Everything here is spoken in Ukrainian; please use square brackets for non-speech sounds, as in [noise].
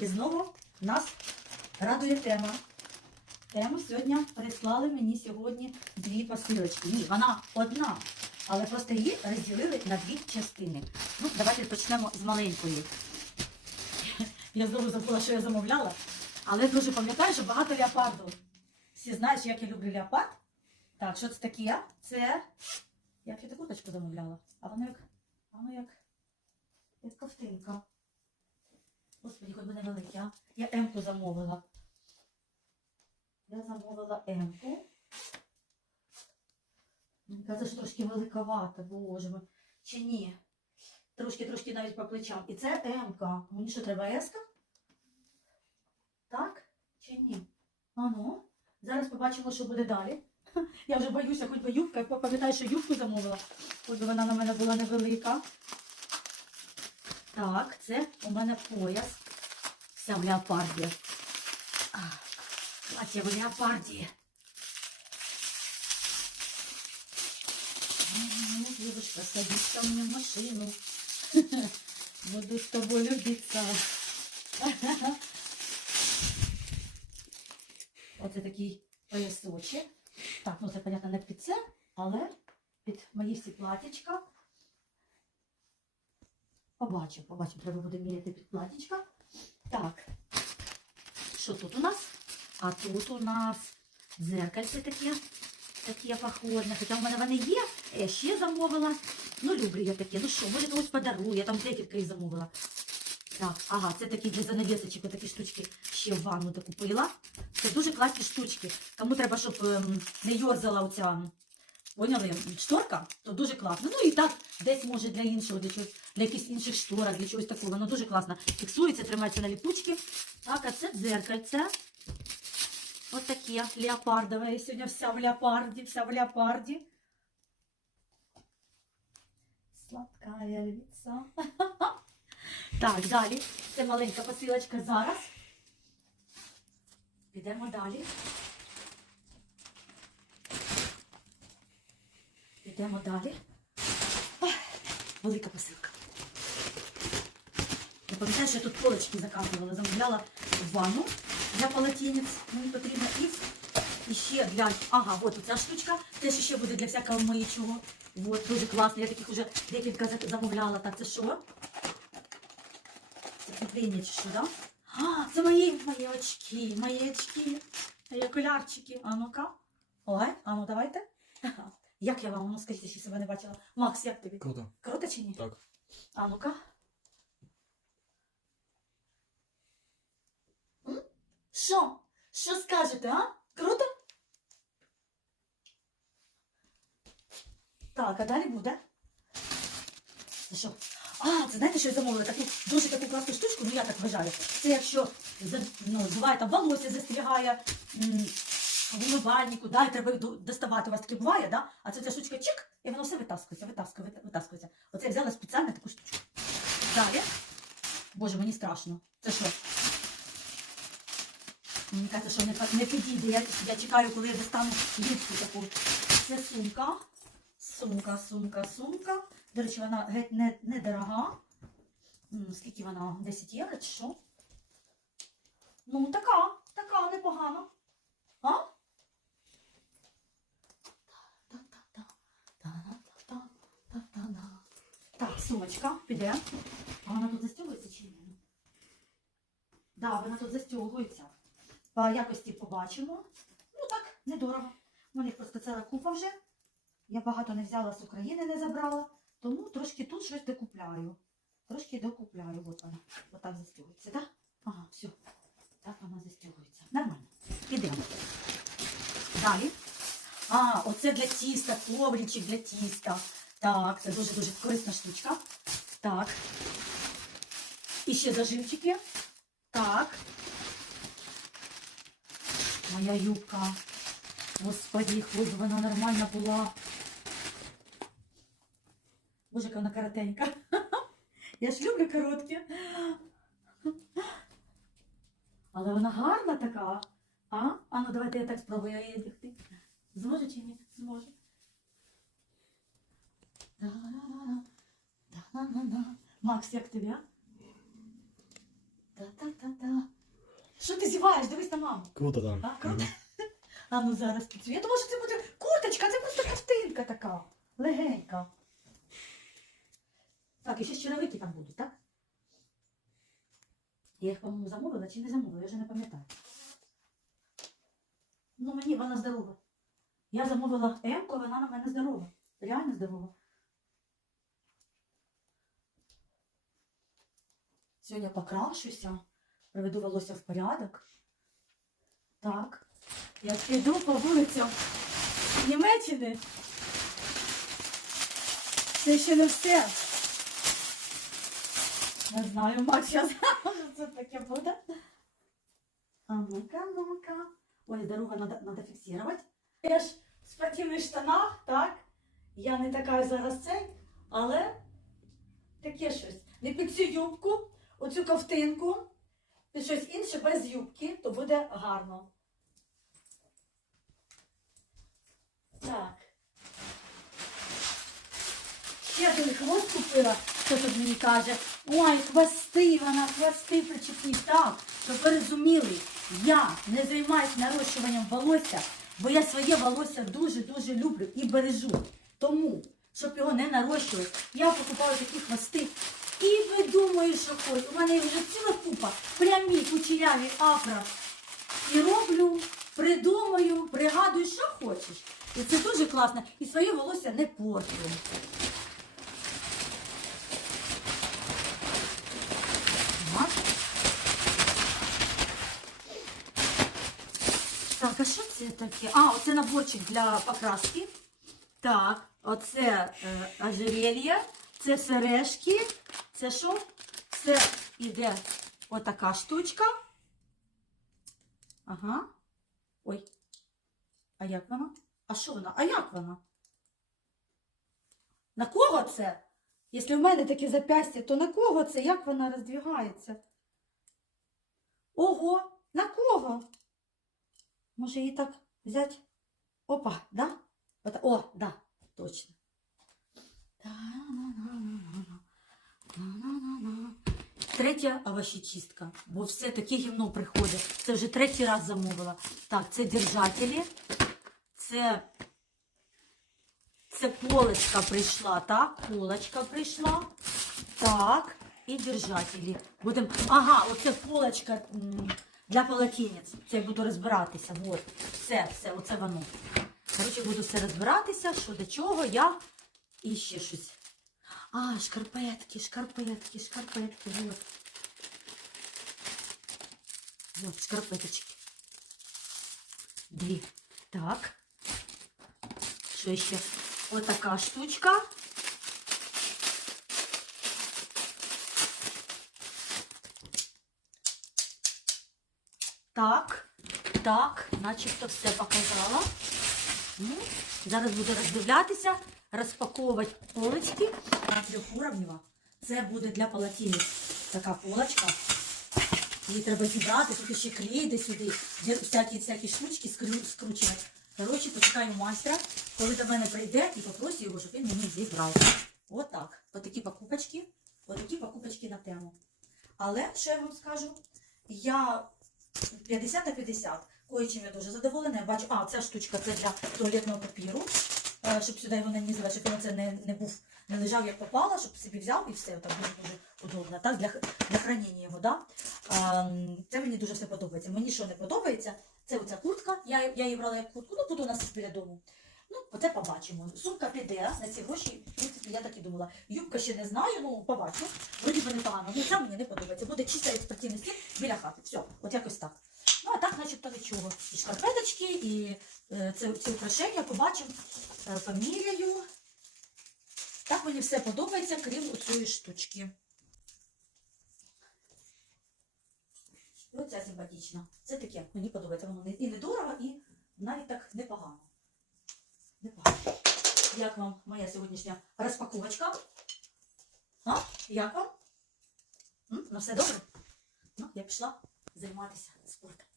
І знову нас радує тема. Тему сьогодні прислали мені сьогодні дві посилочки. Ні, вона одна, але просто її розділили на дві частини. Ну, давайте почнемо з маленької. Я знову забула, що я замовляла, але дуже пам'ятаю, що багато леопарду. Всі знають, як я люблю леопард. Так, що це таке? Це. Як я таку курточку замовляла? А воно як. А воно як. Як ковтинка. Господи, хоч би не велике. Я М-ку замовила. Я замовила М-ку. Каже, що трошки великовато, боже мой. Чи ні? Трошки, трошки навіть по плечам. І це М-ка. Мені що треба С-ка? Так? Чи ні? А ну. Зараз побачимо, що буде далі. [laughs] Я вже боюся, хоч би юбка. Пам'ятаю, що юбку замовила. Хоч би вона на мене була невелика. Так, це у мене пояс. Вся в леопарді. Плаття в леопарді. Девушка, садись ко мне в машину. [laughs] Буду с тобой любиться. [laughs] Оце такий поясочок. Так, ну це, понятно, не під це, але під мої всі платічка. Побачимо, побачимо, треба буде міряти під платічка. Так, що тут у нас? А тут у нас дзеркальце таке, таке походне. Хоча в мене вони є, я ще замовила. Ну, люблю я таке. Ну що, може комусь подарую, я там декілька їх замовила. Так, ага, це такі для занавісочок, такі штучки ще в ванну докупила. Це дуже класні штучки. Кому треба, щоб ем, не йорзала оця, поняли, шторка, то дуже класно. Ну і так, десь може для іншого, для чогось, для якихось інших шторок, для чогось такого. Воно дуже класно. Фіксується, тримається на ліпучки. Так, а це дзеркальце. Ось таке леопардове. Я сьогодні вся в леопарді, вся в леопарді. Сладкая львиця. [laughs] Так, далі. Це маленька посилочка зараз. Підемо далі. Підемо далі. Велика посилка. Я пам'ятаю, що я тут полочки заказувала, замовляла в ванну для полотенець. Мені потрібно і, ще для. Ага, от ця штучка. Теж ще буде для всякого миючого. От, дуже класно. Я таких вже декілька замовляла. Так, це що? Це кріплення чи що, да? А, це мої, мої очки, мої очки. Мої окулярчики. А ну-ка. Ой, а ну давайте. [laughs] Як я вам, ну скажіть, що себе не бачила. Макс, як тобі? Круто. Круто чи ні? Так. А ну-ка. Що? Що скажете, а? Круто? Так, а далі буде. Що? А, це знаєте, що я замовила? Таку, дуже таку класну штучку, ну я так вважаю. Це якщо ну, буває там волосся застрягає м, в да, і треба до- доставати. У вас таке буває, да? а це ця штучка чик, і воно все витаскується, витаскує, вит- витаскується. Оце я взяла спеціально таку штучку. Далі. Боже, мені страшно. Це що? Мені кажеться, що не, не підійде. Я, я чекаю, коли я достану ліпку таку. Це сумка. Сумка, сумка, сумка. До речі, вона геть не, не дорога. Скільки вона? 10 євро чи що? Ну, така, така непогана. А? Так, сумочка, піде. А вона тут застягується чи ні? Да, вона тут застягується. По якості побачимо. Ну так, недорого. У мене просто ціла купа вже. Я багато не взяла з України, не забрала. Тому трошки тут щось докупляю. Трошки докупляю. От вона. Отак застягується, так? Ага, все. Так вона застягується. Нормально. Ідемо. Далі. А, оце для тіста, ковричик для тіста. Так, це дуже-дуже корисна штучка. Так. І ще зажимчики. Так. Моя юбка. Господи, хоч вона нормальна була. Боже, яка вона коротенька. [laughs] Я ж люблю короткі. Але вона гарна така. А? А ну давайте я так спробую її одягти. Зможе чи ні? Зможе. Макс, як тобі? Та-та-та-та. Що ти зіваєш? Дивись на маму. Круто там. А, круто. [laughs] А ну зараз підсвітю. Я думала, що це буде курточка, це просто картинка така. Легенька. Так, і ще черевики там будуть, так? Я їх, по-моєму, замовила чи не замовила, я вже не пам'ятаю. Ну, мені вона здорова. Я замовила М-ку, вона на мене здорова. Реально здорова. Сьогодні покрашуся, приведу волосся в порядок. Так. Я піду по вулицям Німеччини. Це ще не все. Не знаю, знаю, що це таке буде. А ну-ка, ну-ка. Ой, надо, надо фіксувати. Я ж в спортивних штанах, так? Я не така зараз цей, але таке щось. Не під цю юбку, оцю ковтинку, під щось інше без юбки, то буде гарно. Так. Ще один хвост купила, хто тут мені каже, ой, хвости, вона хвости причепить. Так, щоб ви розуміли, я не займаюся нарощуванням волосся, бо я своє волосся дуже-дуже люблю і бережу. Тому, щоб його не нарощувати, я покупаю такі хвости. І видумую, що хоч. У мене вже ціла купа, прямі, кучеряві, афро. І роблю, придумаю, пригадую, що хочеш. І це дуже класно. І своє волосся не портю. Так. А що це таке? А, оце наборчик для покраски. Так, оце е, ожерелье, це сережки. Це що? Це іде отака штучка. Ага. Ой. А як вона? А що вона? А як вона? На кого це? Якщо в мене таке запястя, то на кого це? Як вона роздвигається? Ого, на кого? Може її так взяти? Опа, да? О, да, точно. Та-на-на-на-на-на. Третя овощечистка, бо все таке гівно приходить. Це вже третій раз замовила. Так, це держателі. Це, це полочка прийшла, так? Полочка прийшла. Так, і держателі. Будем... Ага, оце полочка для полотенець. Це я буду розбиратися. Вот. Все, все, оце воно. Коротше, буду все розбиратися, що до чого, як і ще щось. А, шкарпетки, шкарпетки, шкарпетки. Вот. Вот, шкарпеточки. Дві. Так. Що ще? Отака штучка. Так, так, начебто все показала. Ну, зараз буду роздивлятися, розпаковувати полочки. Вона трьохуровнева. Це буде для полотенець така полочка. Її треба зібрати, тут ще клей сюди, де всякі, всякі штучки скручувати. Коротше, почекаю майстра, коли до мене прийде і попросю його, щоб він мені зібрав. От так. Отакі покупочки, отакі покупочки на тему. Але, що я вам скажу, я 50 на 50. Кое-чим я дуже задоволена. Я бачу, а, ця штучка це для туалетного папіру, е, щоб сюди його нанізувати, щоб він це не, не був, не лежав як попало, щоб собі взяв і все, так дуже дуже удобно. Так, для, для хранення його, да? А, м, це мені дуже все подобається. Мені що не подобається, це оця куртка. Я, я її брала як куртку, ну тут у нас біля дому. Ну, оце побачимо. Сумка піде на ці гроші, в принципі, я так і думала. Юбка ще не знаю, ну побачу. Вроді би непогано. Ну, це мені не подобається. Буде чисто як спортивний біля хати. Все, от якось так. Ну, а так, начебто нічого. І шкарпеточки, і е, це, ці украшення побачимо, е, поміряю. Так мені все подобається, крім цієї штучки. І оця симпатична. Це таке, мені подобається. Воно і недорого, і навіть так непогано. Непогано. Як вам моя сьогоднішня розпаковочка? А? Як вам? М? Ну все добре? Ну, я пішла займатися спортом.